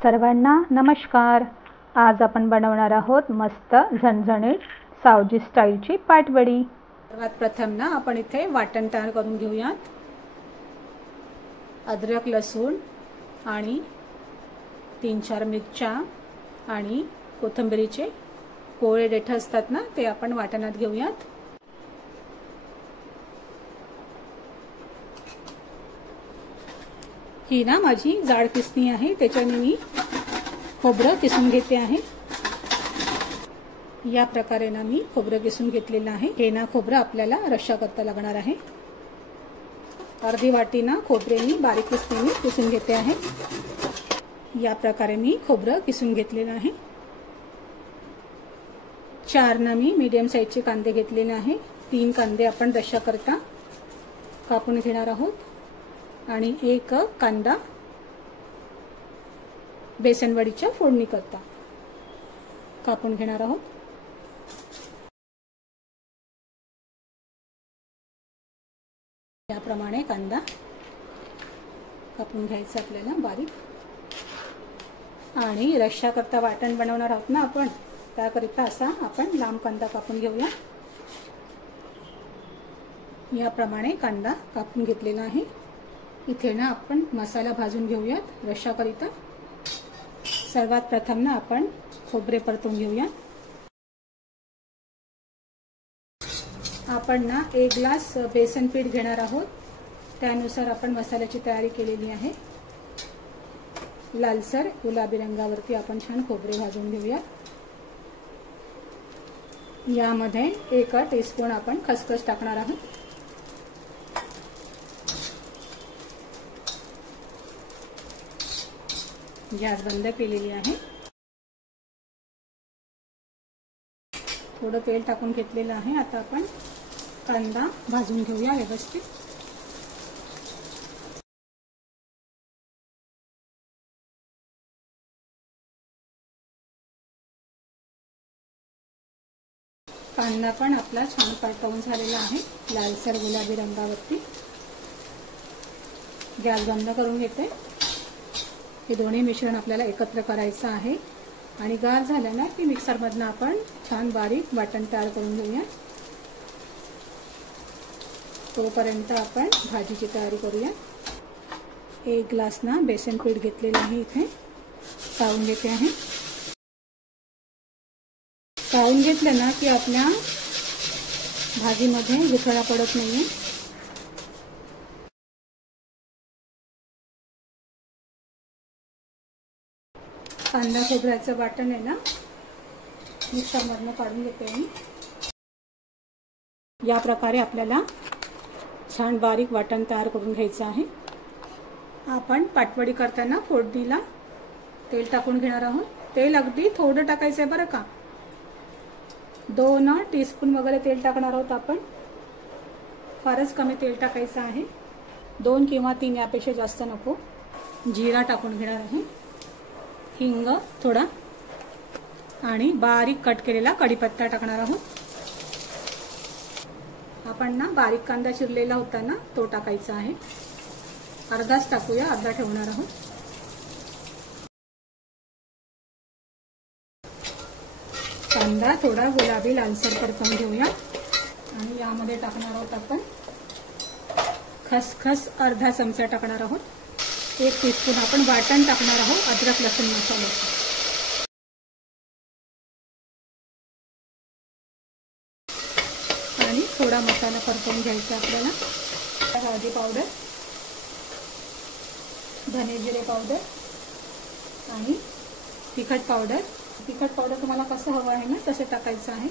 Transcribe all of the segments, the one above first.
सर्वांना नमस्कार। आज आपण बनवणार आहोत मस्त झणझणीत सावजी स्टाईलची पाटवडी। सर्वात प्रथम ना आपण इथे वाटण तयार करून घेऊयात। अद्रक लसूण आणि 3-4 मिरच्या आणि कोथिंबीरीचे कोळे देठ असतात ना ते आपण वाटणात घेऊयात। ही ना माझी जाड किसणी आहे, त्याच्याने मी खोबरं किसून घेते आहे। या प्रकारे ना मी खोबरं किसून घेतलेलं आहे। हे ना खोबरं आपल्याला रस्सा करता लागणार आहे। अर्धी वाटी ना खोबरे मी बारीक किसणीने किसून घेते आहे। या प्रकारे मी खोबरं किसून घेतलेलं आहे। 4 ना मी मीडियम साइजचे कांदे घेतलेले आहे। 3 कांदे आपण रस्सा करता कापून घेणार आहोत आणि 1 कांदा बेसन वडीच्या फोडणी करता कापून घेणार आहोत। याप्रमाणे कांदा कापून घ्यायचा आपल्याला बारीक। आणि रस्सा करता वाटण बनवणार आहोत ना आपण, त्याकरिता असा आपण लांब कांदा कापून घेऊया। याप्रमाणे कांदा कापून घेतलेला आहे। इथे ना आपण मसाला भाजून घेऊयात रस्सा करिता। सर्वात प्रथम ना आपण खोबरे परतून घेऊया। आपण ना 1 ग्लास बेसन पीठ घेणार आहोत, त्यानुसार आपण मसाल्याची तयारी केलेली आहे। लालसर गुलाबी रंगावरती आपण छान खोबरे भाजून घेऊया। यामध्ये 1 टीस्पून आपण खसखस टाकणार आहोत। गॅस बंद केलेली आहे। थोडं तेल टाकून घेतलेलं आहे। आता आपण कांदा भाजून घेऊया व्यवस्थित। कांदा पण आपला छान परतवून झालेला आहे लालसर गुलाबी रंगावरती। गॅस बंद करून घेते। हे दोन्ही मिश्रण आपल्याला एकत्र करायचं आहे आणि गार झालं ना की मिक्सर मधनं आपण छान बारीक वाटण तयार करून घेऊया। तोपर्यंत आपण भाजीची तयारी करूया। 1 ग्लास ना बेसन पीठ घेतलेलं आहे, इथे चाळून घेते आहे। चाळून घेतलं ना की आपल्या भाजीमध्ये गुठळा पडत नाहीये। कांदा खोबऱ्याचं वाटण आहे ना मिक्सर मधनं काढून घेते मी। या प्रकारे आपल्याला छान बारीक वाटण तयार करून घ्यायचं आहे। आपण पाटवडी करताना फोडणीला तेल टाकून घेणार आहोत। तेल अगदी थोडं टाकायचं आहे बरं का, 2 टीस्पून वगैरे तेल टाकणार आहोत आपण। फारच कमी तेल टाकायचं आहे, 2 किंवा 3 यापेक्षा जास्त नको। जिरा टाकून घेणार आहे, हिंग थोडा आणि बारीक कट केलेला कढीपत्ता टाकणार आहोत। आपण ना बारीक कांदा चिरलेला होता ना तो टाकायचा आहे, अर्धाच टाकूया, अर्धा ठेवणार आहोत। कांदा थोडा गुलाबी लालसर परतवून घेऊया आणि यामध्ये टाकणार आहोत आपण खसखस अर्धा चमचा टाकणार आहोत। 1 टीस्पून आपण वाटण टाकणार आहोत अद्रक लसूण मसाल्याचं। आणि थोडा मसाला परतवून घ्यायचा आपल्याला। हळदी पावडर, धने जिरे पावडर आणि तिखट पावडर। तिखट पावडर तुम्हाला कसं हवं आहे ना तसे टाकायचं आहे।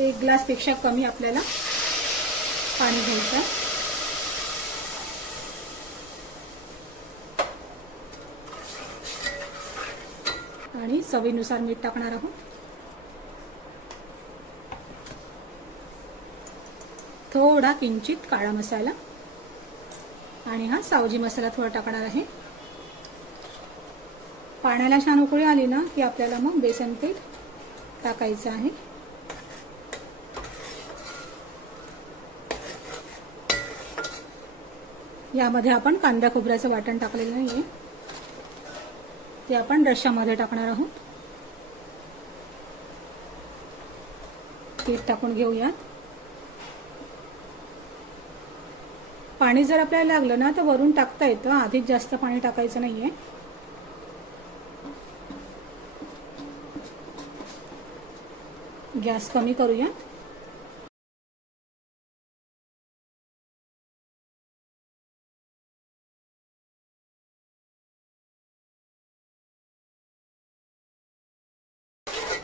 1 ग्लास पेक्षा कमी आपल्याला पाणी घ्यायचं आणि चवीनुसार मीठ टाकणार आहोत। थोडा किंचित काळा मसाला आणि हा सावजी मसाला थोडा टाकणार आहे। पाण्याला छान उकळी आली ना की आपल्याला मग बेसन पीठ टाकायचं आहे। यामध्ये आपण कांदा खोबऱ्याचं वाटण टाकलेलं नाहीये। ते आपण रश्श्यामध्ये टाकणार आहोत. पीठ टाकून घेऊयात. पाणी जर आपल्याला लागलं ना तर वरून टाकता येतं, आधीच जास्त पाणी टाकायचं नाहीये. गॅस कमी करूया.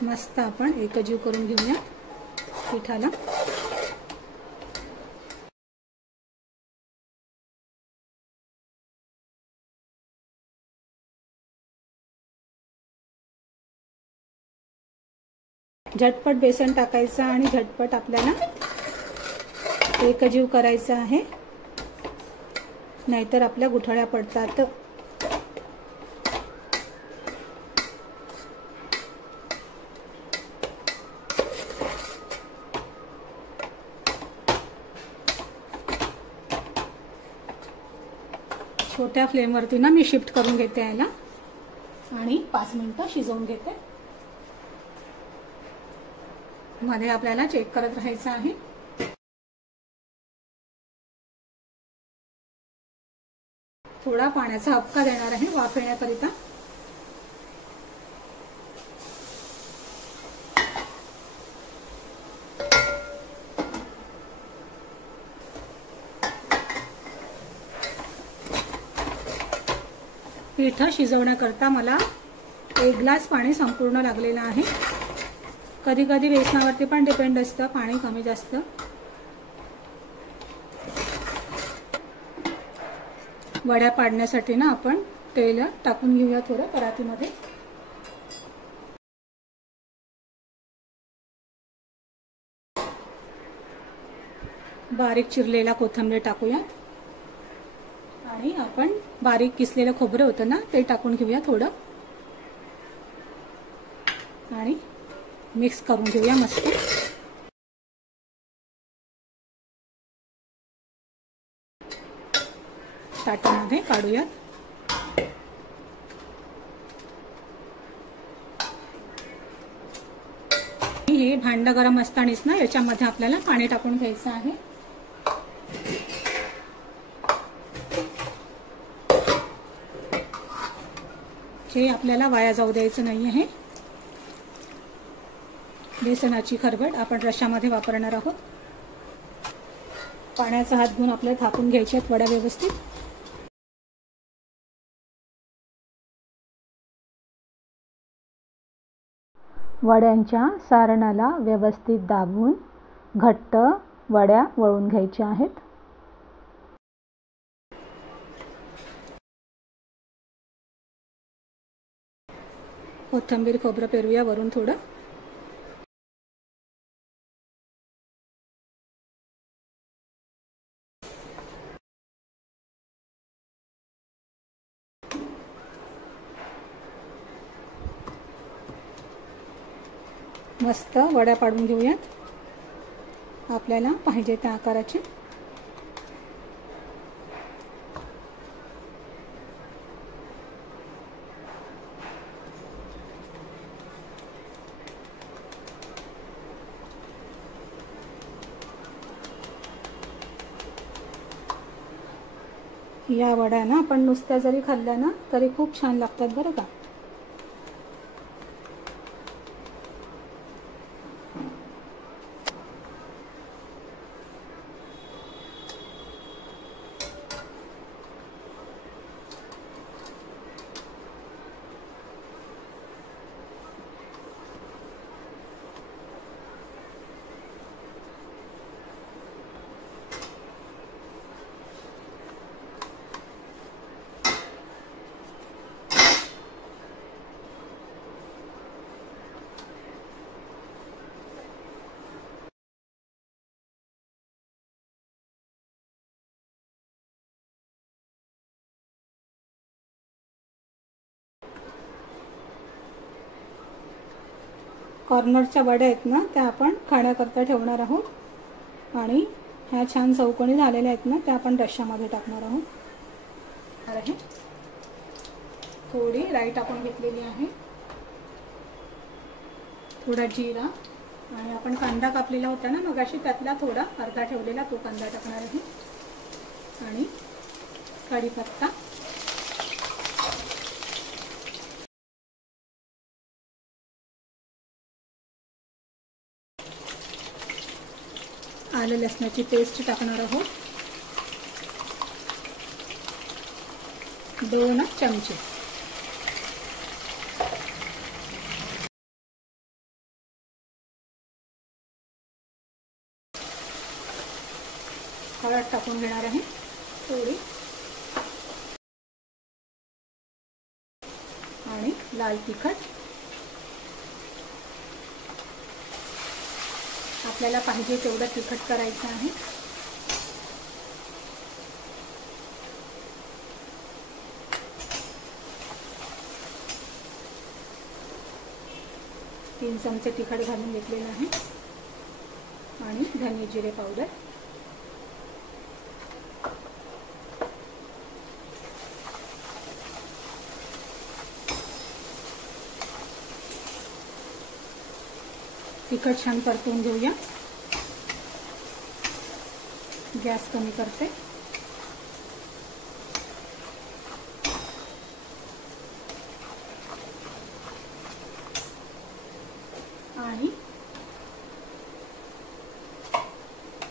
मस्त आपण एकजीव करून घेऊया पिठाला. झटपट बेसन टाकायचं आणि झटपट आपल्याला एकजीव करायचं आहे, नाहीतर आपल्या गुठळ्या पडतात. छोट्या फ्लेमवरती ना मी शिफ्ट करून घेते याला आणि 5 मिनिटं शिजवून घेते. मध्ये आपल्याला चेक करत राहायचं आहे. थोडा पाण्याचा हबका देणार आहे वाफ येण्याकरिता. पीठ शिजवण्याकरता मला 1 ग्लास पाणी संपूर्ण लागलेलं आहे. कधी कधी बेसनावरती पण डिपेंड असतं पाणी कमी जास्त. वड्या पाडण्यासाठी ना आपण तेल टाकून घेऊया थोडं परातीमध्ये. बारीक चिरलेला कोथिंबीर टाकूया आणि आपण बारीक किसलेलं खोबरं होतं ना ते टाकून घेऊया थोडं आणि मिक्स करून घेऊया मस्त. ताटामध्ये काढूया. हे भांड गरम असतानाच ना याच्यामध्ये आपल्याला पाणी टाकून घ्यायचं आहे. हे आपल्याला वाया जाऊ द्यायचं नाही आहे. बेसनाची खरबट आपण रश्श्यामध्ये वापरणार आहोत. पाण्याचा हात घेऊन आपल्याला थापून घ्यायच्यात वड्या व्यवस्थित. वड्यांच्या सारणाला व्यवस्थित दाबून घट्ट वड्या वळून घ्यायच्या आहेत. कोथिंबीर खोबरं पेरूया वरून थोडं. मस्त वड्या पाडून घेऊयात आपल्याला पाहिजे त्या आकाराचे. या वड्या ना आपण नुसत्या जरी खाल्ल्या ना तरी खूप छान लागतात बरं का. कॉर्नरच्या वड्या आहेत ना त्या आपण खाण्याकरता ठेवणार आहोत आणि ह्या छान चौकोनी झालेल्या आहेत ना त्या आपण रश्श्यामध्ये टाकणार आहोत. थोडी राई टाकून घेतलेली आहे, थोडा जिरा आणि आपण कांदा कापलेला होता ना मगाशी त्यातला थोडा अर्धा ठेवलेला तो कांदा टाकणार आहे आणि कढीपत्ता, आलं लसणाची पेस्ट टाकणार आहोत 2 चमचे, हळद टाकून घेणार आहे थोडी आणि लाल तिखट आपल्याला पाहिजे तेवढं तिखट करायचं आहे। 3 चमचे तिखट घालून घेतलेलं आहे आणि धने जिरे पावडर, तिखट छान परतून घेऊया। गॅस कमी करते आणि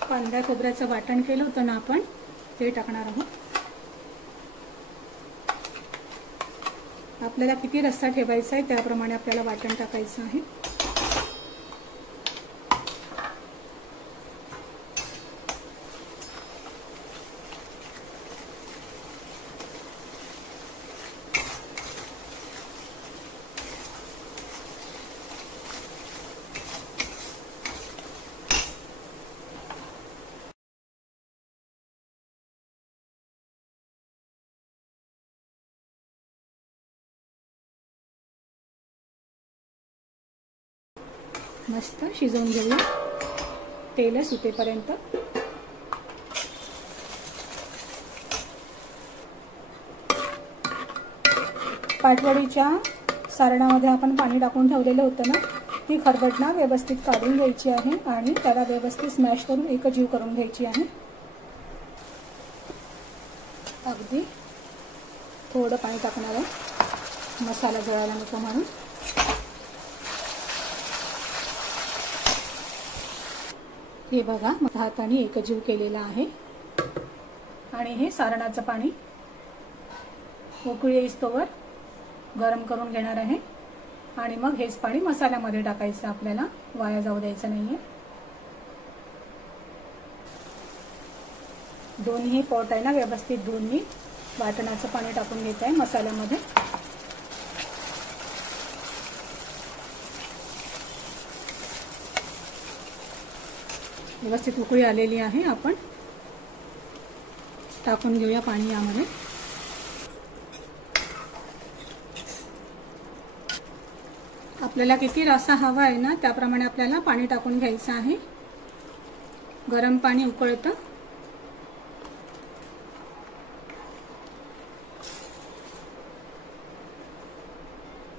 कांदा खोबऱ्याचं वाटण केलं होतं ना आपण ते टाकणार आहोत। आपल्याला किती रस्सा ठेवायचा आहे त्याप्रमाणे आपल्याला वाटण टाकायचं आहे। मस्त शिजवून घेऊया तेल सुटेपर्यंत। पाटवडीच्या सारणामध्ये आपण पाणी टाकून ठेवलेलं होतं ना, ती खरबटना व्यवस्थित काढून घ्यायची आहे आणि त्याला व्यवस्थित स्मॅश करून एकजीव करून घ्यायची आहे। अगदी थोडं पाणी टाकणार आहे मसाला जळायला नको म्हणून। हे बघा हाताने एकजीव केलेला आहे आणि हे सारणाचं पाणी उकळी येईस्तोवर गरम करून घेणार आहे आणि मग हेच पाणी मसाल्यामध्ये टाकायचं, आपल्याला वाया जाऊ द्यायचं नाहीये। दोन्ही पॉट आहे ना व्यवस्थित धुवून मी वाटणाचं पाणी टाकून घेत आहे मसाल्यामध्ये। व्यवस्थित उकळी आलेली आहे, आपण टाकून घेऊया पाणी यामध्ये। आपल्याला किती रस्सा हवा आहे ना त्याप्रमाणे आपल्याला पाणी टाकून घ्यायचं आहे। गरम पाणी उकळतं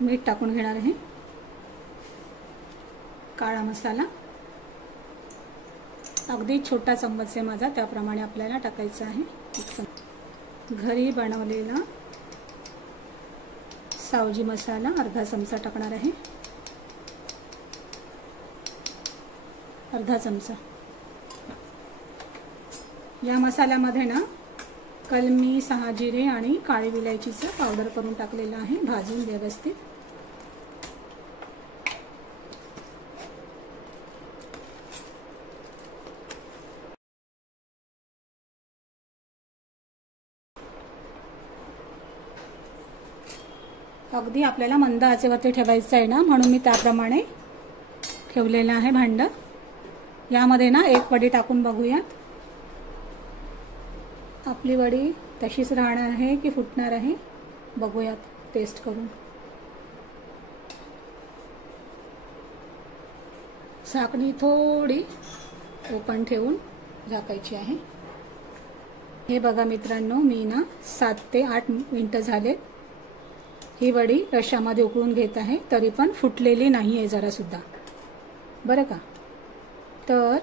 मीठ टाकून घेणार आहे, काळा मसाला अगदी छोटा चम्मच आहे माझा त्याप्रमाणे आपल्याला टाकायचं आहे। घरी बनवलेला सावजी मसाला अर्धा चमचा टाकणार आहे, अर्धा चमचा। या मसाल्यामध्ये ना कलमी, 6 जिरे आणि काळी विलायचीचं पावडर करून टाकलेलं आहे भाजून व्यवस्थित। अगदी आपल्याला मंद आचेवरती ठेवायचं आहे ना, म्हणून मी त्याप्रमाणे ठेवलेलं आहे भांड। यामध्ये ना एक वडी टाकून बघूयात आपली वडी तशीच राहणार आहे की फुटणार आहे, बघूयात टेस्ट करून। झाकणी थोडी ओपन ठेवून झाकायची आहे। हे बघा मित्रांनो, मी ना 7 ते 8 मिनिटं झाले ही वडी रश्श्यामध्ये उकळून घेत आहे, तरी पण फुटलेली नाही आहे जरा सुद्धा, बरं का. तर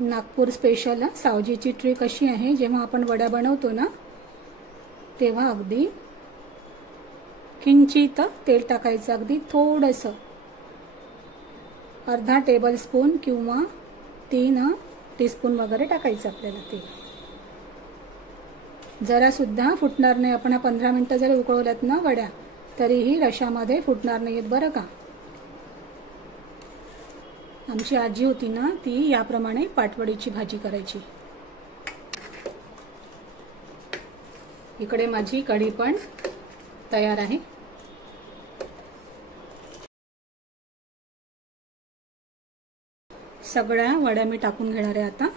नागपूर स्पेशल सावजीची ट्रिक अशी आहे, जेव्हा आपण वड्या बनवतो ना तेव्हा अगदी किंचित तेल टाकायचं, अगदी थोडंसं, अर्धा टेबलस्पून किंवा 3 टीस्पून वगैरे टाकायचं आपल्याला तेल. जरा सुद्धा फुटणार नाही. आपण 15 मिनिटं जरी उकळवल्यात ना वड्या तरीही रश्श्यामध्ये फुटणार नाहीत, बरं का. आमची आजी होती ना ती याप्रमाणे पाटवडीची भाजी करायची. इकडे माझी कढी पण तयार आहे. सगळ्या वड्या मी टाकून घेणार आहे आता.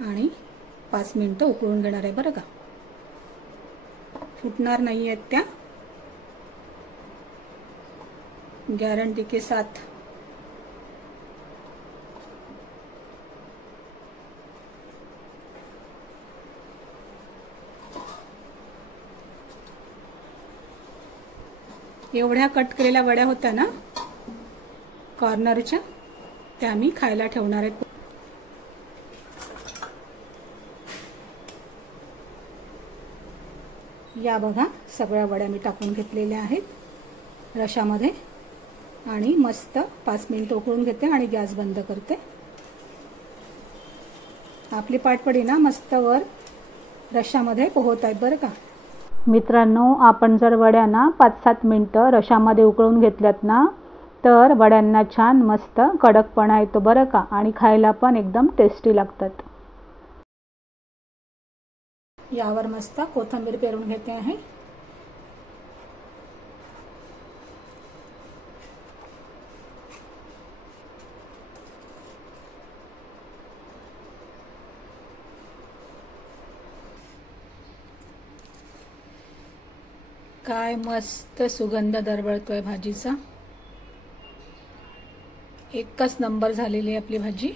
आणि 5 मिनिटं उकळून घेणार आहे, बरं का. फुटणार नाही आहेत त्या, गॅरंटी के साथ. एवढ्या कट केलेल्या वड्या होत्या ना कॉर्नरच्या, त्या मी खायला ठेवणार आहे. या बघा, सगळ्या वड्या मी टाकून घेतलेल्या आहेत रश्श्यामध्ये आणि मस्त 5 मिनिटं उकळून घेते आणि गॅस बंद करते. आपली पाटवडी ना मस्त वर रश्श्यामध्ये पोहत आहेत, बरं का. मित्रांनो, आपण जर वड्या ना 5-7 मिनिटं रश्श्यामध्ये उकळून घेतल्यात ना तर वड्यांना छान मस्त कडकपणा येतो, बरं का. आणि खायला पण एकदम टेस्टी लागतात. यावर मस्त कोथिंबीर पेरून घेते आहे. काय मस्त सुगंध दरवळतोय भाजीचा. एकच नंबर झालेली आहे आपली भाजी.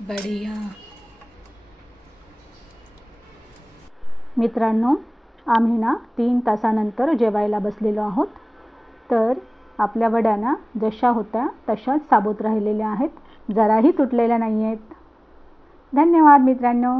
बढिया. मित्रांनो, आम्ही ना 3 तासानंतर जेवायला बसलेलो आहोत. तर आपल्या वड्या ना जशा होत्या तशाच साबूत राहिलेल्या आहेत, जराही तुटलेल्या नाही आहेत. धन्यवाद मित्रांनो.